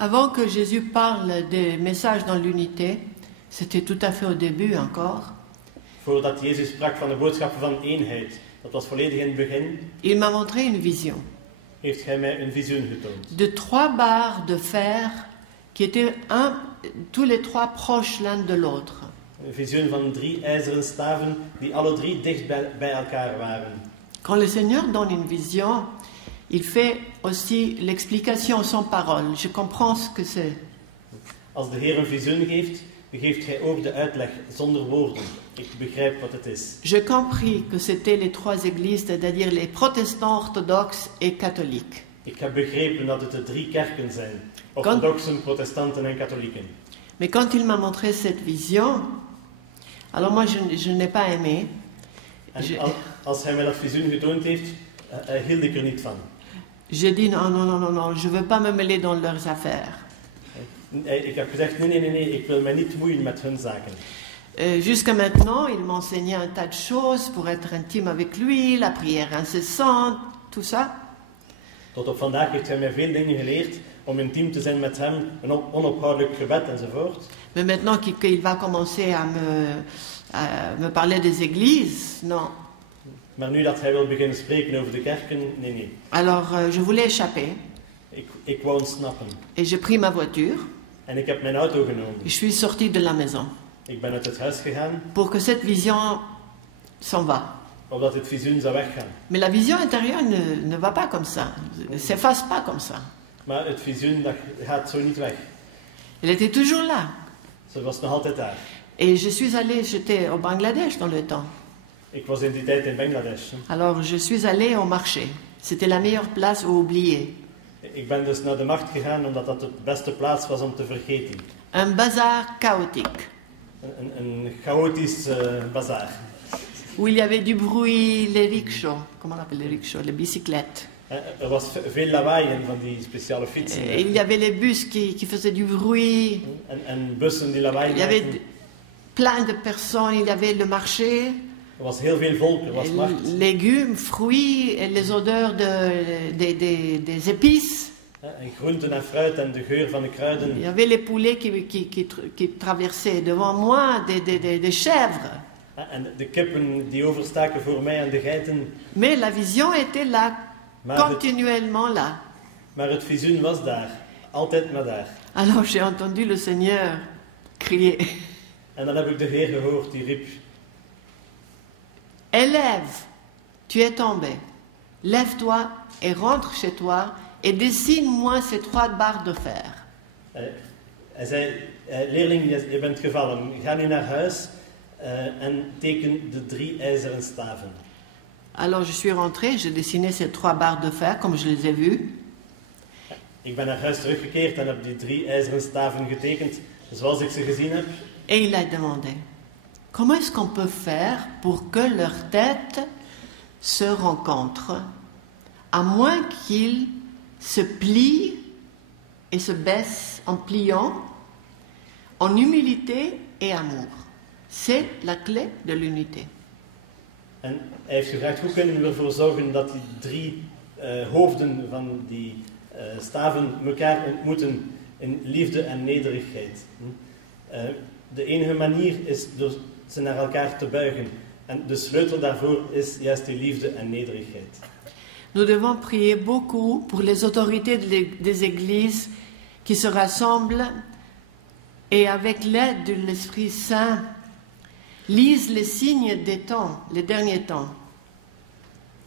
Avant que Jésus parle des messages dans l'unité, c'était tout à fait au début encore, Voordat Jezus sprak van de boodschappen van eenheid, dat was volledig in het begin, il m'a montré une vision heeft hij mij een visioen getoond. de 3 barres de fer qui étaient tous les 3 proches l'un de l'autre. Een visioen van 3 ijzeren staven die alle 3 dicht bij elkaar waren. Quand le Seigneur donne une vision, il fait aussi l'explication sans parole. Je comprends ce que c'est. Als de Heer een visioen geeft, geeft hij ook de uitleg zonder woorden. Ik begrijp wat het is. J'ai compris que c'était les 3 églises, c'est-à-dire les protestants, orthodoxes et catholiques. Ik heb begrepen dat het de 3 kerken zijn. Orthodoxen, protestanten en katholieken. Mais quand il m'a montré cette vision, alors moi je n'ai pas aimé. En als hij mij dat visioen getoond heeft, hield ik er niet van. J'ai dit non, je ne veux pas me mêler dans leurs affaires. Ik heb gezegd, nee, ik wil mij niet moeien met hun zaken. Jusqu'à maintenant, il m'enseignait un tas de choses pour être intime avec lui, la prière incessante, tout ça. Tot op vandaag heeft hij mij veel dingen geleerd om intiem te zijn met hem, een onophoudelijk gebed enzovoort. Mais maintenant qu'il va commencer à me parler des églises, non. Maar nu dat hij wil beginnen spreken over de kerken, nee. Alors je voulais échapper. Ik wou ontsnappen. Et j'ai pris ma voiture. En ik heb mijn auto genomen. Je suis sortie de la maison. Ik ben uit het huis gegaan. Pour que cette vision s'en va. Opdat het visioen zou weggaan. Mais la vision intérieure ne va pas comme ça. Ne s'efface pas comme ça. Maar het visioen dat gaat zo niet weg. Elle était toujours là. Ze was nog altijd daar. Et j'étais au Bangladesh dans le temps. Ik was in die tijd in Bangladesh. Alors je suis allée au marché. C'était la meilleure place où oublier. Ik ben dus naar de markt gegaan omdat dat de beste plaats was om te vergeten. Un bazar chaotique. Een chaotisch bazaar. Où il y avait du bruit, les rickshaws. Comment on appelle les rickshaws? Les bicyclettes. Er was veel lawaai in van die speciale fietsen. Et il y avait les bus qui faisaient du bruit. En bussen die lawaai Il y avait maakten. plein de personnes. Il y avait le marché. Er was heel veel volk, er was markt. Légumes, fruits et les odeurs des épices. En groenten en fruit en de geur van de kruiden. Il y avait les poulets qui traversaient devant moi, des chèvres. En de kippen die overstaken voor mij en de geiten. Mais la vision était là, continuellement là. Maar het visioen was daar, altijd maar daar. Alors j'ai entendu le Seigneur crier. En dan heb ik de Heer gehoord die riep. Élève, tu es tombé. Lève-toi et rentre chez toi et dessine-moi ces 3 barres de fer. Hij zei, leerling, je bent gevallen. Ga nu naar huis en teken de 3 ijzeren staven. Alors je suis rentrée, j'ai dessiné ces 3 barres de fer comme je les ai vues. Ik ben naar huis teruggekeerd en heb die 3 ijzeren staven getekend zoals ik ze gezien heb. Et il a demandé, comment est-ce qu'on peut faire pour que leurs têtes se rencontrent, à moins qu'ils se plient et se baissent en pliant, en humilité et amour. C'est la clé de l'unité. En hij heeft gevraagd, hoe kunnen we ervoor zorgen dat die 3 hoofden van die staven elkaar ontmoeten in liefde en nederigheid. De enige manier is door ze naar elkaar te buigen. En de sleutel daarvoor is juist die liefde en nederigheid. Nous devons prier beaucoup pour les autorités des églises qui se rassemblent et avec l'aide de l'Esprit Saint lisent les signes des temps, les derniers temps.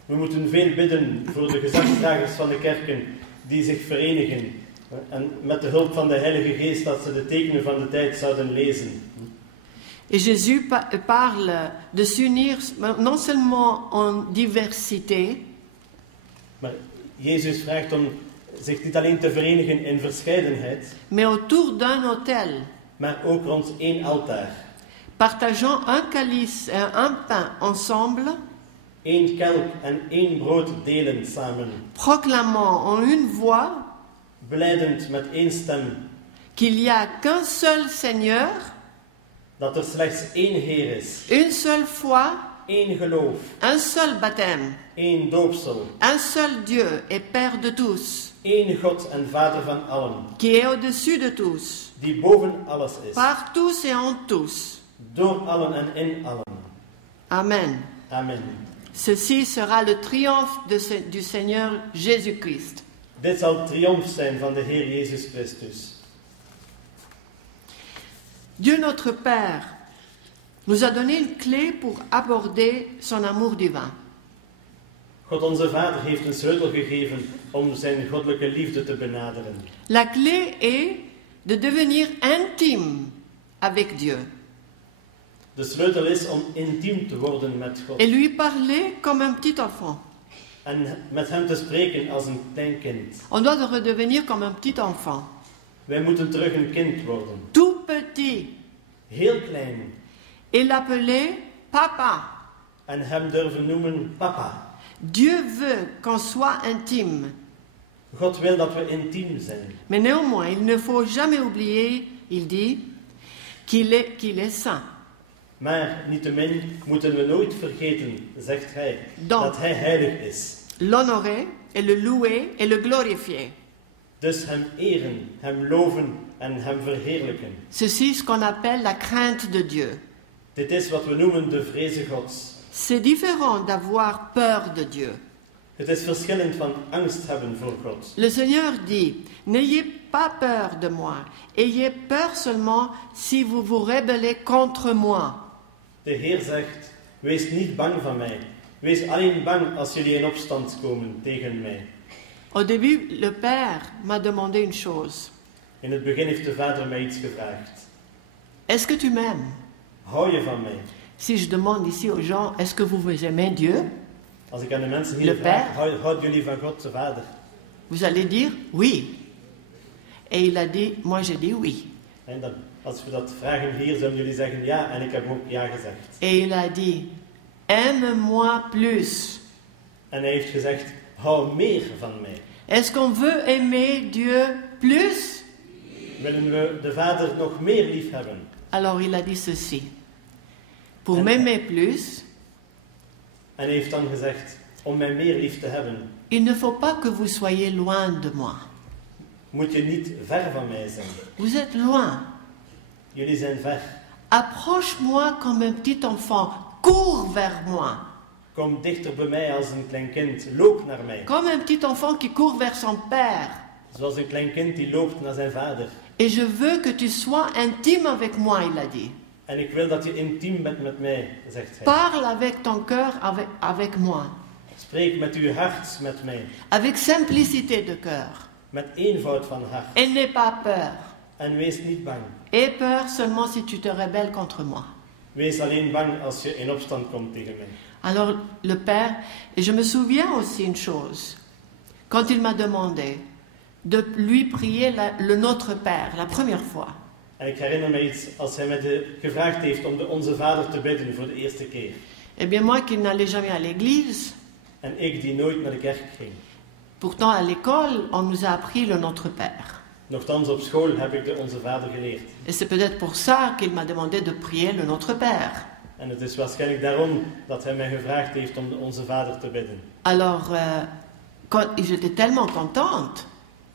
We moeten veel bidden voor de gezagsdragers van de kerken die zich verenigen. En met de hulp van de Heilige Geest dat ze de tekenen van de tijd zouden lezen. Et Jésus parle de s'unir non seulement en diversité, maar Jezus vraagt om zich niet alleen te verenigen in verscheidenheid, mais autour d'un autel, maar ook rond 1 altaar. partageant un calice et un pain ensemble, 1 kelk en 1 brood delen samen. proclamant en une voix Belijdend met 1 stem qu'il n'y a qu'un seul Seigneur, dat er slechts 1 Heer is, une seule foi, één geloof, un seul baptême, één doopsel, un seul Dieu et Père de tous, één God en Vader van allen, qui est au-dessus de tous, die boven alles is, par tous et en tous. door allen en in allen. Amen. Amen. Ceci sera le triomphe du Seigneur Jésus-Christ. Dit zal triomf zijn van de Heer Jezus Christus. Dieu notre Père nous a donné une clé pour aborder son amour divin. God onze Vader heeft een sleutel gegeven om zijn goddelijke liefde te benaderen. La clé est de devenir intime avec Dieu De sleutel is om intiem te worden met God. et lui parler comme un petit enfant. En met hem te spreken als een klein kind. On doit redevenir comme un petit enfant, Wij moeten terug een kind worden. tout petit, Heel klein. et l'appeler papa. En hem durven noemen papa. Dieu veut qu'on soit intime, God wil dat we intiem zijn. mais néanmoins, il ne faut jamais oublier, il dit, qu'il est saint. Maar niettemin moeten we nooit vergeten, zegt hij, Dan. dat hij heilig is. L'honorer et le louer et le glorifier. Dus hem eren, hem loven en hem verheerlijken. Ceci est ce qu'on appelle la crainte de Dieu. Dit is wat we noemen de vreze Gods. C'est différent d'avoir peur de Dieu. Het is verschillend van angst hebben voor God. Le Seigneur dit, n'ayez pas peur de moi, ayez peur seulement si vous vous rebellez contre moi. De Heer zegt, wees niet bang van mij. Wees alleen bang als jullie in opstand komen tegen mij. Au début, le Père m'a demandé une chose. In het begin heeft de Vader mij iets gevraagd. Est-ce que tu m'aimes? Hou je van mij? Si je demande ici aux gens, est-ce que vous aimez Dieu? Als ik aan de mensen Le hier vraag, Père. houden jullie van God de Vader? Vous allez dire oui. Et il a dit, moi j'ai dit oui. En dan, als we dat vragen hier, zullen jullie zeggen ja, en ik heb ook ja gezegd. Et il a dit, aime-moi plus. En hij heeft gezegd, hou meer van mij. Est-ce qu'on veut aimer Dieu plus? Willen we de Vader nog meer lief hebben? Alors il a dit ceci. Pour m'aimer plus, En hij heeft dan gezegd, om mij meer lief te hebben, il ne faut pas que vous soyez loin de moi. moet je niet ver van mij zijn. Vous êtes loin. Jullie zijn ver. Approche-moi comme un petit enfant. Cours vers moi. Kom dichter bij mij als een klein kind. Loop naar mij. Comme un petit enfant qui court vers son père. Zoals een klein kind die loopt naar zijn vader. Et je veux que tu sois intime avec moi, il a dit. En ik wil dat je intiem bent met mij, zegt hij. Parle avec ton cœur, avec moi. Spreek met uw hart met mij. Avec simplicité de cœur. Met eenvoud van hart. Et n'aie pas peur. En wees niet bang. Aie peur seulement si tu te rebelles contre moi. Wees alleen bang als je in opstand komt tegen mij. Alors le Père, et je me souviens aussi une chose, quand il m'a demandé de lui prier le Notre Père, la première fois. En ik herinner me iets als hij mij gevraagd heeft om de Onze Vader te bidden voor de eerste keer. Eh bien moi qui n'allais jamais à l'église, En ik die nooit naar de kerk ging. pourtant à l'école on nous a appris le Notre Père. Nochtans op school heb ik de Onze Vader geleerd. Et c'est peut-être pour ça qu'il m'a demandé de prier le Notre Père. En het is waarschijnlijk daarom dat hij mij gevraagd heeft om de Onze Vader te bidden. Alors j'étais tellement contente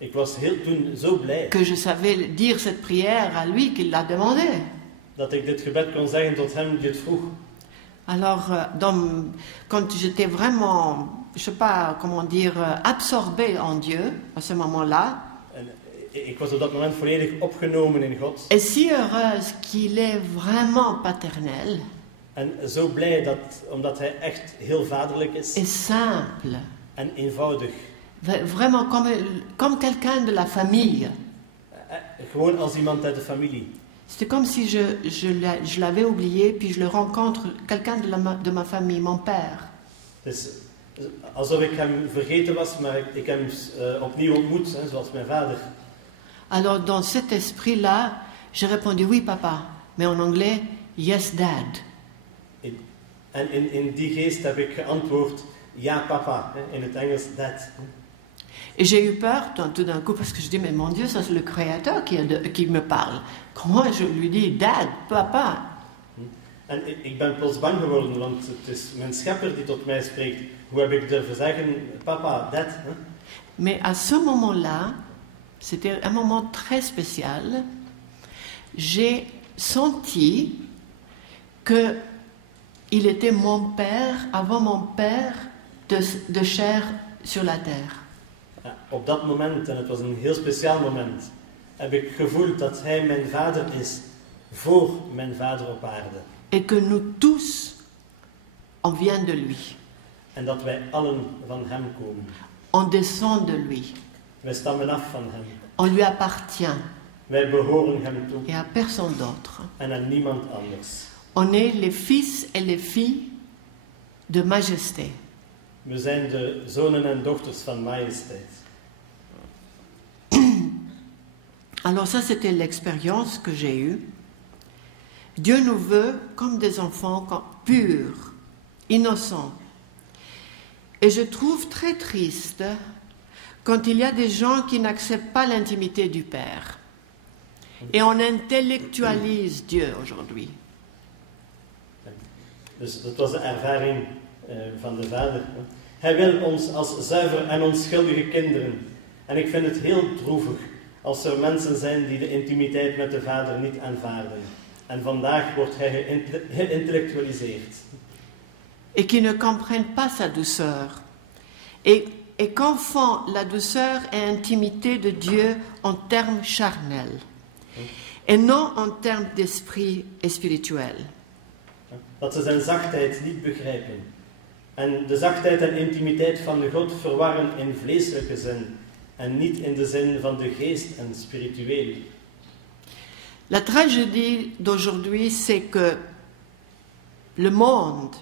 Ik was toen zo blij que je savais dire cette prière à lui qu'il l'a demandé. dat ik dit gebed kon zeggen tot hem die het vroeg. Alors, quand j'étais vraiment, je sais pas comment dire, absorbée en Dieu, à ce moment-là, En ik was op dat moment volledig opgenomen in God. et si heureuse qu'il est vraiment paternel En zo blij omdat hij echt heel vaderlijk is. et simple, En eenvoudig. vraiment comme quelqu'un de la famille. Gewoon als iemand uit de familie. C'était comme si je l'avais oublié, puis je le rencontre, quelqu'un de ma famille, mon père. Dus alsof ik hem vergeten was, maar ik hem opnieuw ontmoet, hè, zoals mijn vader. Alors, dans cet esprit-là, j'ai répondu oui, papa, mais en anglais, yes, dad. En in die geest heb ik geantwoord, ja papa, hè, in het Engels, dad. Et j'ai eu peur tout d'un coup parce que je dis mais mon Dieu, ça c'est le Créateur qui me parle. Comment je lui dis dad, papa? En ik ben plots bang geworden, want het is mijn schepper die tot mij spreekt. Hoe heb ik durven zeggen, papa, dat? Hè? Mais à ce moment-là, c'était un moment très spécial, j'ai senti qu'il était mon père, avant mon père, de chair sur la terre. Ja, op dat moment, en het was een heel speciaal moment, heb ik gevoeld dat hij mijn vader is voor mijn vader op aarde. Et que nous tous, on vient de lui. En dat wij allen van hem komen. On descend de lui. Wij stammen af van hem. On lui appartient. Wij behoren hem toe. Et à personne d'autre. En aan niemand anders. On est les fils et les filles de majesté. We zijn de zonen en dochters van majesteit. Alors ça, c'était l'expérience que j'ai eue. Dieu nous veut comme des enfants purs, innocents. Et je trouve très triste quand il y a des gens qui n'acceptent pas l'intimité du Père. Et on intellectualise Dieu aujourd'hui. Dus dat was de ervaring van de vader. Hij wil ons als zuiver en onschuldige kinderen. En ik vind het heel droevig als er mensen zijn die de intimiteit met de vader niet aanvaarden. En vandaag wordt hij geïntellectualiseerd. Et qui ne comprennent pas sa douceur. Et qu'enfant la douceur et intimité de Dieu en termes charnels. Et non en termes d'esprit et spirituel. Dat ze zijn zachtheid niet begrijpen. En de zachtheid en intimiteit van de God verwarren in vleeselijke zin. En niet in de zin van de geest en spiritueel. La tragédie d'aujourd'hui, c'est que le monde,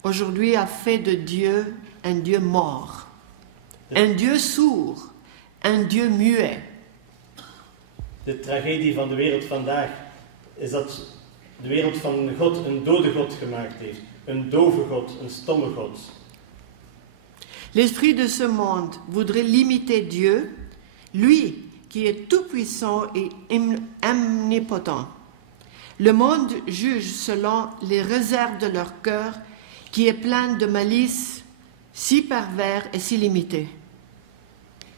aujourd'hui, a fait de Dieu un Dieu mort. Un Dieu sourd. Un Dieu muet. De tragedie van de wereld vandaag is dat de wereld van God een dode God gemaakt heeft. Een dove God, een stomme God. L'esprit de ce monde voudrait limiter Dieu, lui qui est tout-puissant et omnipotent. Le monde juge selon les réserves de leur cœur, qui est plein de malice, si pervers et si limité.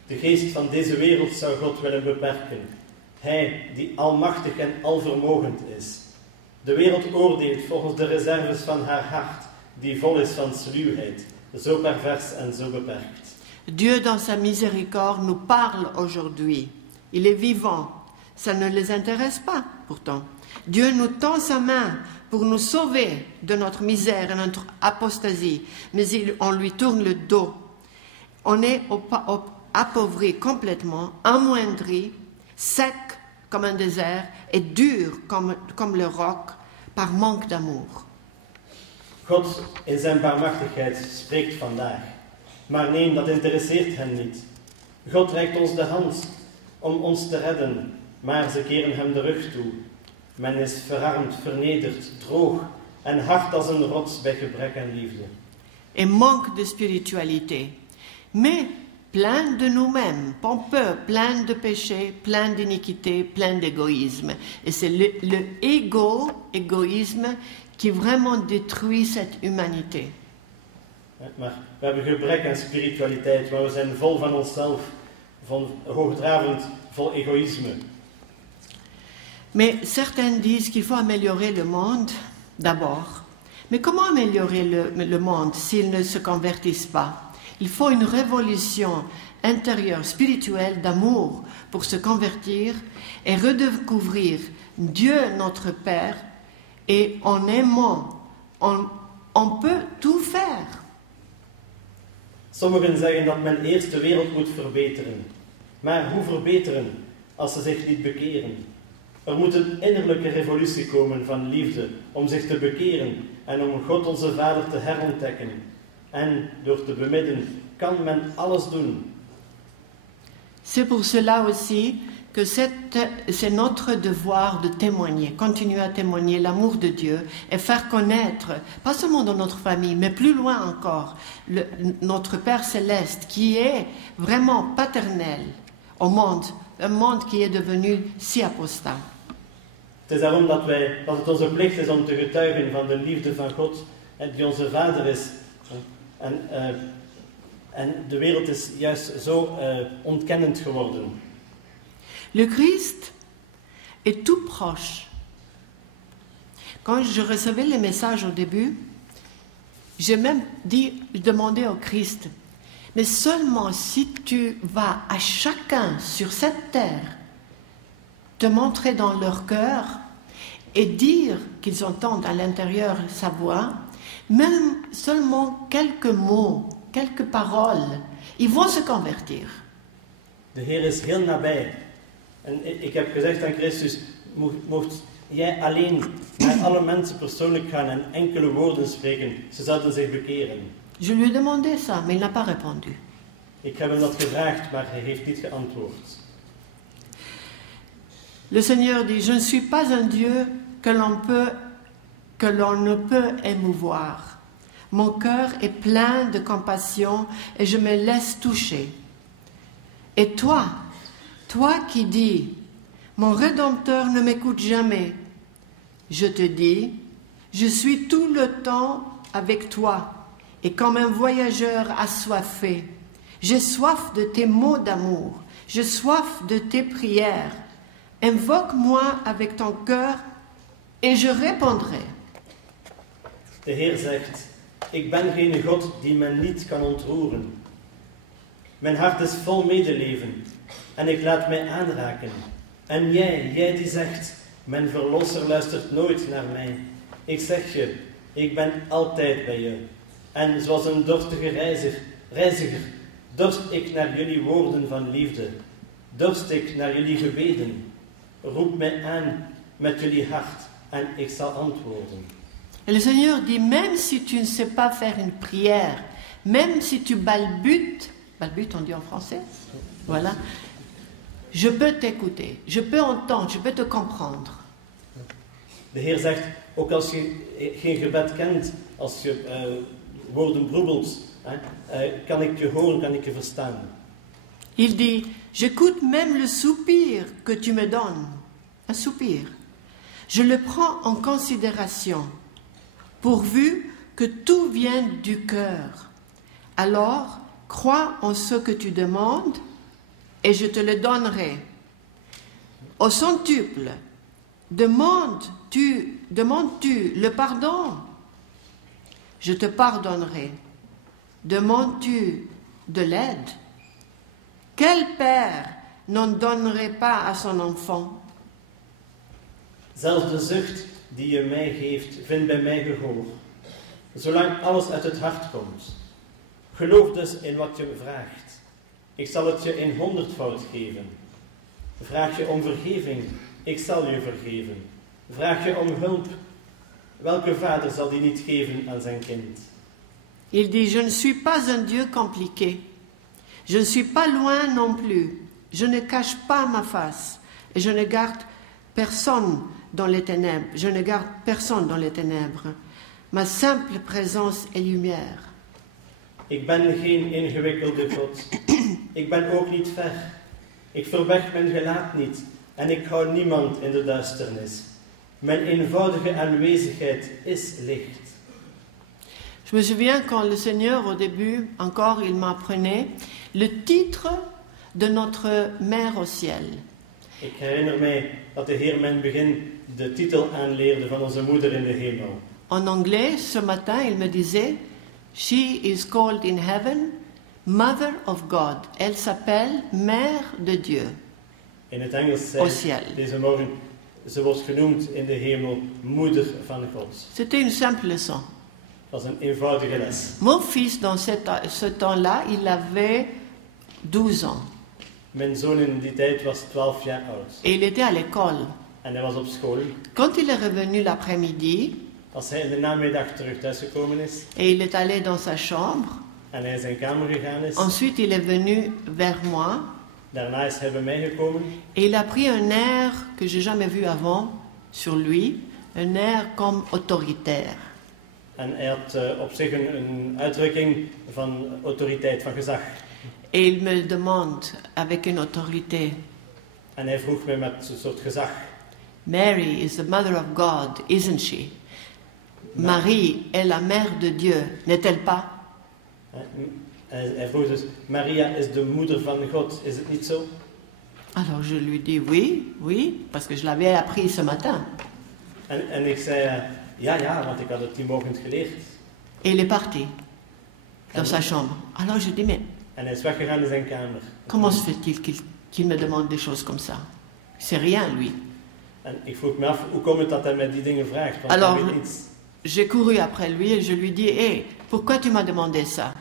De geest van deze wereld zou God willen beperken. Hij die almachtig en alvermogend is. De wereld oordeelt volgens de reserves van haar hart, die vol is van sluwheid, zo pervers en zo beperkt. Dieu, dans sa miséricorde, nous parle aujourd'hui. Il est vivant. Ça ne les intéresse pas, pourtant. Dieu nous tend sa main pour nous sauver de notre misère et notre apostasie, mais on lui tourne le dos. On est appauvri complètement, amoindri, sec comme un désert et dur comme le roc par manque d'amour. God in zijn barmhartigheid spreekt vandaag. Maar nee, dat interesseert hen niet. God reikt ons de hand om ons te redden, maar ze keren hem de rug toe. Men is verarmd, vernederd, droog en hard als een rots bij gebrek aan liefde. Et manque de spiritualité. Mais plein de nous-mêmes, pompeux, plein de péchés, plein d'iniquité, plein d'égoïsme. Et c'est le égoïsme qui vraiment détruit cette humanité. Maar we hebben gebrek aan spiritualiteit, maar we zijn vol van onszelf, hoogdravend, vol egoïsme. Mais certains disent qu'il faut améliorer le monde d'abord. Mais comment améliorer le monde s'ils ne se convertissent pas? Il faut une révolution intérieure, spirituelle, d'amour pour se convertir et redécouvrir Dieu notre Père. Et en aimant, on peut tout faire. Sommigen zeggen dat men eerst de wereld moet verbeteren. Maar hoe verbeteren als ze zich niet bekeren? Er moet een innerlijke revolutie komen van liefde om zich te bekeren en om God onze Vader te herontdekken. En door te bemidden kan men alles doen. C'est pour cela aussi que c'est notre devoir de témoigner, continuer à témoigner l'amour de Dieu et faire connaître, pas seulement dans notre famille, mais plus loin encore, notre Père Céleste qui est vraiment paternel au monde, un monde qui est devenu si apostat. Het is daarom dat het onze plicht is om te getuigen van de liefde van God die onze Vader is. En de wereld is juist zo ontkennend geworden. Le Christ est tout proche. Quand je recevais les messages au début, j'ai même demandé au Christ, mais seulement si tu vas à chacun sur cette terre te montrer dans leur cœur et dire qu'ils entendent à l'intérieur sa voix, même seulement quelques mots, quelques paroles, ils vont se convertir. De Heer is heel nabij. En ik heb gezegd aan Christus, mocht jij alleen naar alle mensen persoonlijk gaan en enkele woorden spreken, ze zouden zich bekeren. Je lui ai demandé ça, mais il n'a pas répondu. Ik heb hem dat gevraagd, maar hij heeft niet geantwoord. Le Seigneur dit, je ne suis pas un Dieu que l'on ne peut émouvoir. Mon cœur est plein de compassion et je me laisse toucher. Et toi qui dis, mon Rédempteur ne m'écoute jamais, je te dis, je suis tout le temps avec toi et comme un voyageur assoiffé, j'ai soif de tes mots d'amour, j'ai soif de tes prières. Invoque-moi avec ton cœur et je répondrai. De Heer zegt, ik ben geen God die men niet kan ontroeren. Mijn hart is vol medeleven en ik laat mij aanraken. En jij die zegt, mijn verlosser luistert nooit naar mij. Ik zeg je, ik ben altijd bij je. En zoals een dorstige reiziger, dorst ik naar jullie woorden van liefde. Dorst ik naar jullie gebeden. Roep mij aan met jullie hart en ik zal antwoorden. Et le Seigneur dit, même si tu ne sais pas faire une prière, même si tu balbutes on dit en français, voilà, je peux t'écouter, je peux entendre, je peux te comprendre. De Heer zegt, ook als je geen gebed kent, als je woorden broebelt, kan ik je horen, kan ik je verstaan. Il dit, j'écoute même le soupir que tu me donnes, un soupir. Je le prends en considération, pourvu que tout vienne du cœur. Alors, crois en ce que tu demandes et je te le donnerai. Au centuple, demandes-tu le pardon? Je te pardonnerai. Demandes-tu de l'aide? Quel père n'en donnerait pas à son enfant? Zelfs de zucht die je mij geeft, vindt bij mij gehoor. Zolang alles uit het hart komt. Geloof dus in wat je me vraagt. Ik zal het je in 100-voud geven. Vraag je om vergeving, ik zal je vergeven. Vraag je om hulp, welke vader zal die niet geven aan zijn kind? Il dit, je ne suis pas un Dieu compliqué. Je ne suis pas loin non plus. Je ne cache pas ma face. Et je ne garde personne dans les ténèbres. Je ne garde personne dans les ténèbres. Ma simple présence est lumière. Ik ben geen ingewikkelde God. Ik ben ook niet ver. Ik verberg mijn gelaat niet. En ik hou niemand in de duisternis. Mijn eenvoudige aanwezigheid is licht. Je me souviens quand le Seigneur, au début, encore, il m'apprenait le titre de notre Mère au ciel. Ik herinner mij dat de Heer mij in het begin de titel aanleerde van onze moeder in de hemel. En anglais, ce matin, il me disait, she is called in heaven Mother of God. Elle s'appelle Mère de Dieu. In het Engels zei deze morgen, ze wordt genoemd in de hemel Moeder van God. C'était une simple leçon. Dat is een eenvoudige les. Mon fils, dans ce temps-là, il avait 12 ans. Mijn zoon in die tijd was 12 jaar oud. Et il était à l'école. En hij was op school. Quand il est revenu l'après-midi, als hij in de namiddag terug thuisgekomen is, et il est allé dans sa chambre, en hij in zijn kamer gegaan is, ensuite il est venu vers moi, daarna is hij bij mij gekomen, et il a pris un air que j'ai jamais vu avant sur lui, un air comme autoritaire. En hij had op zich een uitdrukking van autoriteit, van gezag. Et il me demande avec une autorité. En hij vroeg mij met een soort gezag. Mary is the mother of God, isn't she? Marie est la mère de Dieu, n'est-elle pas? Hij vroeg dus, Maria is de moeder van God, is het niet zo? Alors je lui dis oui, oui, parce que je l'avais appris ce matin. En ik zei, ja, want ik had het die morgen geleerd. Et il est parti dans sa chambre. Alors je dis, mais En hij is weggegaan in zijn kamer. comment se fait-il qu'il me demande des choses comme ça? C'est rien, lui. En ik vroeg me af, hoe komt het dat hij mij die dingen vraagt? Want Alors, hij weet niets. j'ai couru après lui et je lui dis, hé, pourquoi tu m'as demandé ça?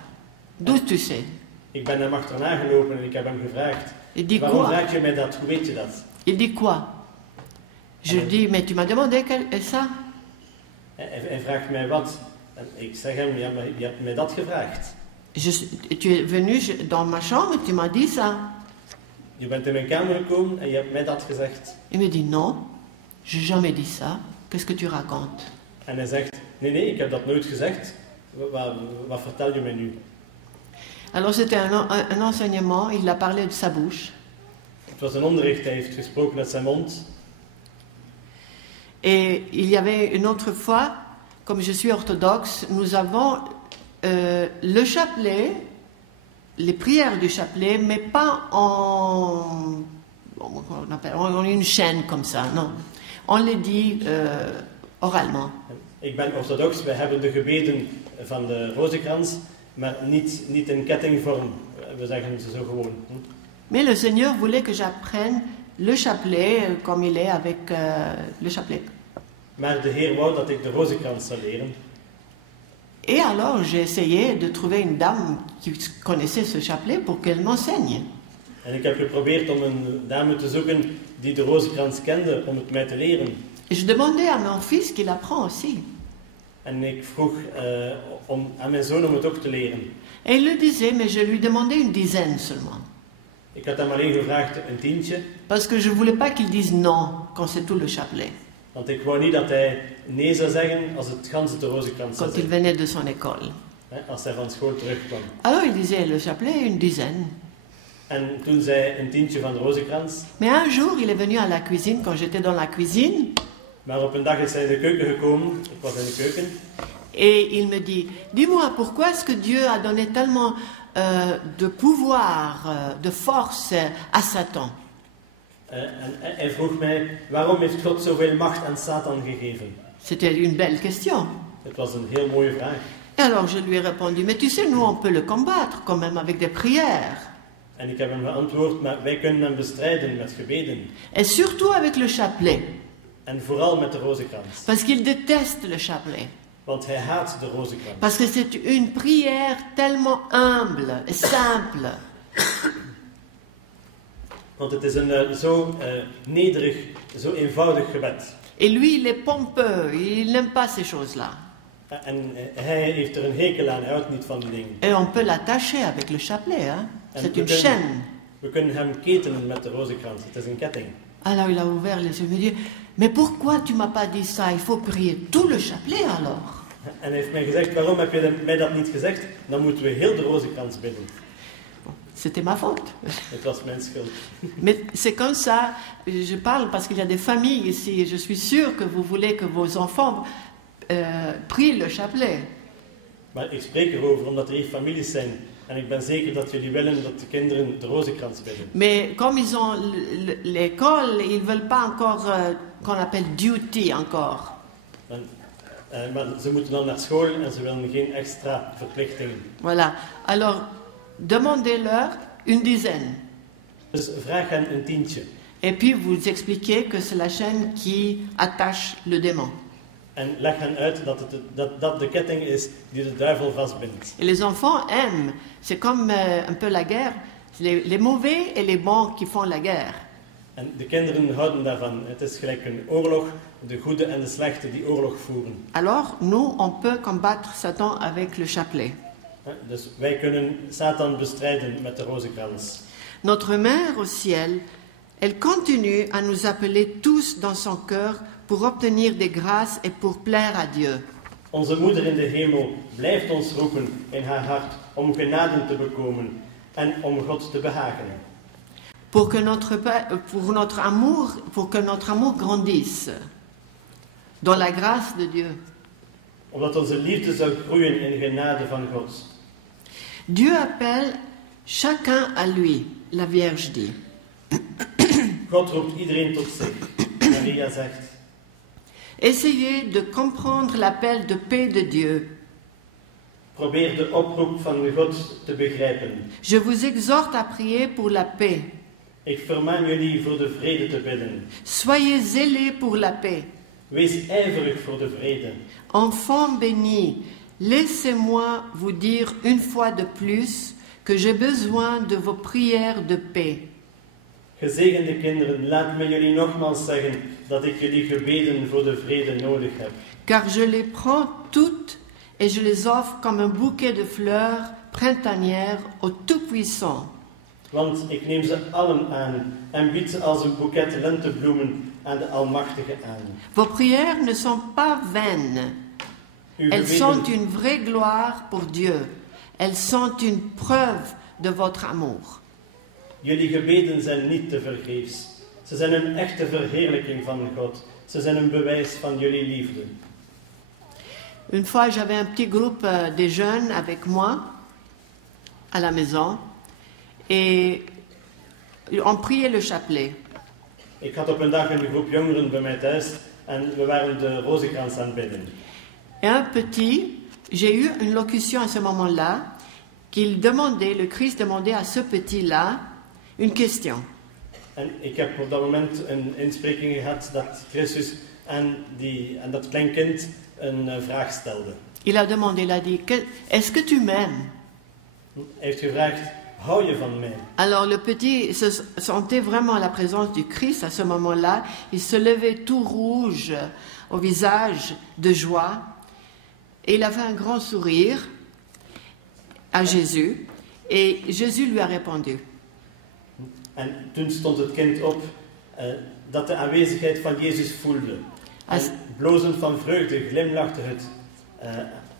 D'où tu sais? Ik ben hem achterna gelopen en ik heb hem gevraagd. Il dit Waarom quoi? vraag je mij dat? Hoe weet je dat? Il dit quoi? Je lui dis, mais tu m'as demandé ça? Hij vraagt mij wat. En ik zeg hem, ja, maar je hebt mij dat gevraagd. Tu es venu dans ma chambre et tu m'as dit ça. Je bent in mijn kamer gekomen en je hebt mij dat gezegd. Il me dit, non, j'ai jamais dit ça. Qu'est-ce que tu racontes? En hij zegt, nee, ik heb dat nooit gezegd. Wat vertel je mij nu? Alors c'était un enseignement, il a parlé de sa bouche. Het was een onderricht, hij heeft gesproken met zijn mond. Et il y avait une autre fois, comme je suis orthodoxe, nous avons le chapelet, les prières du chapelet, mais pas en une chaîne comme ça, non. On les dit oralement. Ik ben orthodox, wij hebben de gebeden van de rozenkrans, maar niet in kettingvorm. We zeggen ze zo gewoon. Mais le Seigneur voulait que j'apprenne le chapelet comme il est avec le chapelet. Maar de Heer wou dat ik de rozenkrans zou leren. Et alors j'ai essayé de trouver une dame qui connaissait ce chapelet pour qu'elle m'enseigne. En ik heb geprobeerd om een dame te zoeken die de rozenkrans kende om het mij te leren. Et je demandais à mon fils qu'il apprend aussi. En ik vroeg aan mijn zoon om het ook te leren. Et il le disait, mais je lui demandais une dizaine seulement. Ik had hem alleen gevraagd een tientje. Parce que je ne voulais pas qu'il dise non quand c'est tout le chapelet. Want ik wou niet dat hij nee zou zeggen als het ganse de rozenkrans zou Quand il zijn. venait de son école. Als hij van school terugkwam. Alors il disait le chapelet, une dizaine. En toen zei een tientje van de rozenkrans. Mais un jour, il est venu à la cuisine quand j'étais dans la cuisine. Maar op een dag is hij in de keuken gekomen. Ik was in de keuken. Et il me dit, dis-moi, pourquoi est-ce que Dieu a donné tellement de pouvoir, de force à Satan? En hij vroeg mij, waarom heeft God zoveel macht aan Satan gegeven? C'était une belle question. Het was een heel mooie vraag. Et alors je lui ai répondu, mais tu sais, nous on peut le combattre quand même avec des prières. En ik heb hem geantwoord, maar wij kunnen hem bestrijden met gebeden. Et surtout avec le chapelet. En vooral met de rozenkrans. Parce qu'il déteste le chapelet. Want hij haat de rozenkrans. Parce que c'est une prière tellement humble et simple. Want het is een zo nederig, zo eenvoudig gebed. Et lui, il est pompeux, il n'aime pas ces choses-là. En hij heeft er een hekel aan, hij houdt niet van die dingen. Et on peut l'attacher avec le chapelet, hein? C'est une chaîne. We kunnen hem ketenen met de rozenkrans, het is een ketting. Alors il a ouvert les yeux et me dit, mais pourquoi tu m'as pas dit ça? Il faut prier tout le chapelet alors. En hij heeft mij gezegd, waarom heb je mij dat niet gezegd? Dan moeten we heel de rozenkrans bidden. C'était ma faute. Het was mijn schuld. Mais c'est comme ça, je parle parce qu'il y a des familles ici, et je suis sûre que vous voulez que vos enfants prient le chapelet. Maar ik spreek erover omdat er hier families zijn. En ik ben zeker dat jullie willen dat de kinderen de rozenkrans bidden. Mais comme ils ont l'école, ils ne veulent pas encore qu'on appelle duty encore. Maar ze moeten dan naar school en ze willen geen extra verplichtingen. Voilà. Alors, demandez-leur une dizaine. Dus vraag hen een tientje. Et puis vous expliquez que c'est la chaîne qui attache le démon. En leg hen uit dat de ketting is die de duivel vastbindt. Et les enfants aiment. C'est comme un peu la guerre. Les mauvais et les bons qui font la guerre. En de kinderen houden daarvan. Het is gelijk een oorlog. De goede en de slechte die oorlog voeren. Alors, nous, on peut combattre Satan avec le chapelet. Dus wij kunnen Satan bestrijden met de rozenkrans. Notre mère au ciel, elle continue à nous appeler tous dans son cœur pour obtenir des grâces et pour plaire à Dieu. Onze moeder in de hemel blijft ons roepen in haar hart om genade te bekomen en om God te behagen. pour que notre amour grandisse dans la grâce de Dieu. Opdat onze liefde zou groeien in genade van God. Dieu appelle chacun à lui, la Vierge dit. God roept iedereen tot zich. Maria zegt, Essayez de comprendre l'appel de paix de Dieu. probeer de oproep van God te begrijpen. Je vous exhorte à prier pour la paix. Ik vermaan jullie voor de vrede te bidden. Soyez zélés pour la paix. Wees ijverig voor de vrede. Enfants bénis, laissez-moi vous dire une fois de plus que j'ai besoin de vos prières de paix. Gezegende kinderen, laat me jullie nogmaals zeggen dat ik jullie gebeden voor de vrede nodig heb. Car je les prends toutes et je les offre comme un bouquet de fleurs printanières au Tout-Puissant. Want ik neem ze allen aan en bied ze als een boeket lentebloemen aan de Almachtige aan. Vos prières ne sont pas vaines. Uw Elles sont gebeden, une vraie gloire pour Dieu. Elles sont une preuve de votre amour. jullie gebeden zijn niet te vergeefs. Ze zijn een echte verheerlijking van God. Ze zijn een bewijs van jullie liefde. Une fois, j'avais un petit groupe de jeunes avec moi à la maison et on priait le chapelet. Ik had op een dag een groep jongeren bij mij thuis en we waren de rozenkrans aan het bidden. Et un petit, j'ai eu une locution à ce moment-là, qu'il demandait, le Christ demandait à ce petit-là une question. En ik heb op dat moment een inspreking gehad dat Christus aan dat klein kind een vraag stelde. Il a demandé, il a dit, est-ce que tu m'aimes? Hij heeft gevraagd, hou je van mij? Alors le petit se sentait vraiment la présence du Christ à ce moment-là. Il se levait tout rouge au visage de joie. Et il avait un grand sourire à Jésus. Et Jésus lui a répondu. En toen stond het kind op dat de aanwezigheid van Jezus voelde. En blozend van vreugde glimlachte het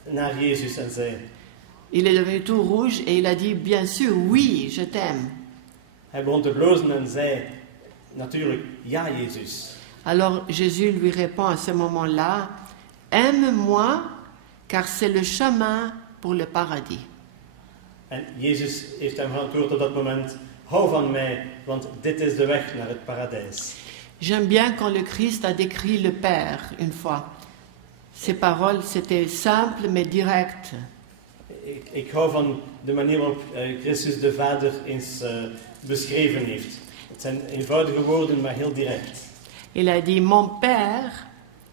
naar Jezus en zei... Il est devenu tout rouge et il a dit, bien sûr, oui, je t'aime. Hij begon te blozen en zei, natuurlijk, ja Jezus. Alors Jésus lui répond à ce moment-là, aime-moi, car c'est le chemin pour le paradis. En Jezus heeft hem geantwoord op dat moment, hou van mij, want dit is de weg naar het paradijs. J'aime bien quand le Christ a décrit le Père une fois. Ses paroles, c'était simple mais direct. Ik hou van de manier waarop Christus de Vader eens beschreven heeft. Het zijn eenvoudige woorden, maar heel direct. Il a dit, mon Père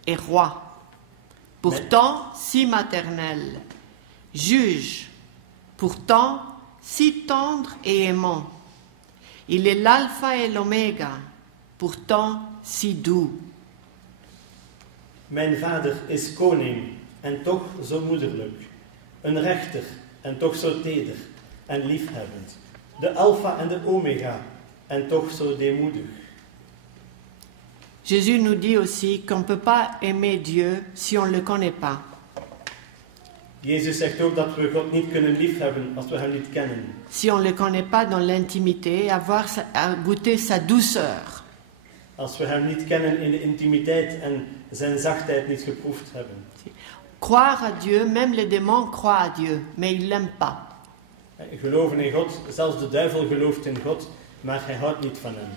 est roi, pourtant si maternel, juge, pourtant si tendre et aimant. Il est l'alpha et l'oméga, pourtant si doux. Mijn vader is koning en toch zo moederlijk. Een rechter en toch zo teder en liefhebbend. De alfa en de omega en toch zo deemoedig. Jésus nous dit aussi qu'on ne peut pas aimer Dieu si on ne le connaît pas. Jezus zegt ook dat we God niet kunnen liefhebben als we hem niet kennen. Si on ne le connaît pas dans l'intimité, à goûter sa douceur. Als we hem niet kennen in de intimiteit en zijn zachtheid niet geproefd hebben. Croire à Dieu, même les démons croient à Dieu, mais ils ne l'aiment pas. Geloven in God, zelfs de duivel gelooft in God, maar hij houdt niet van hem.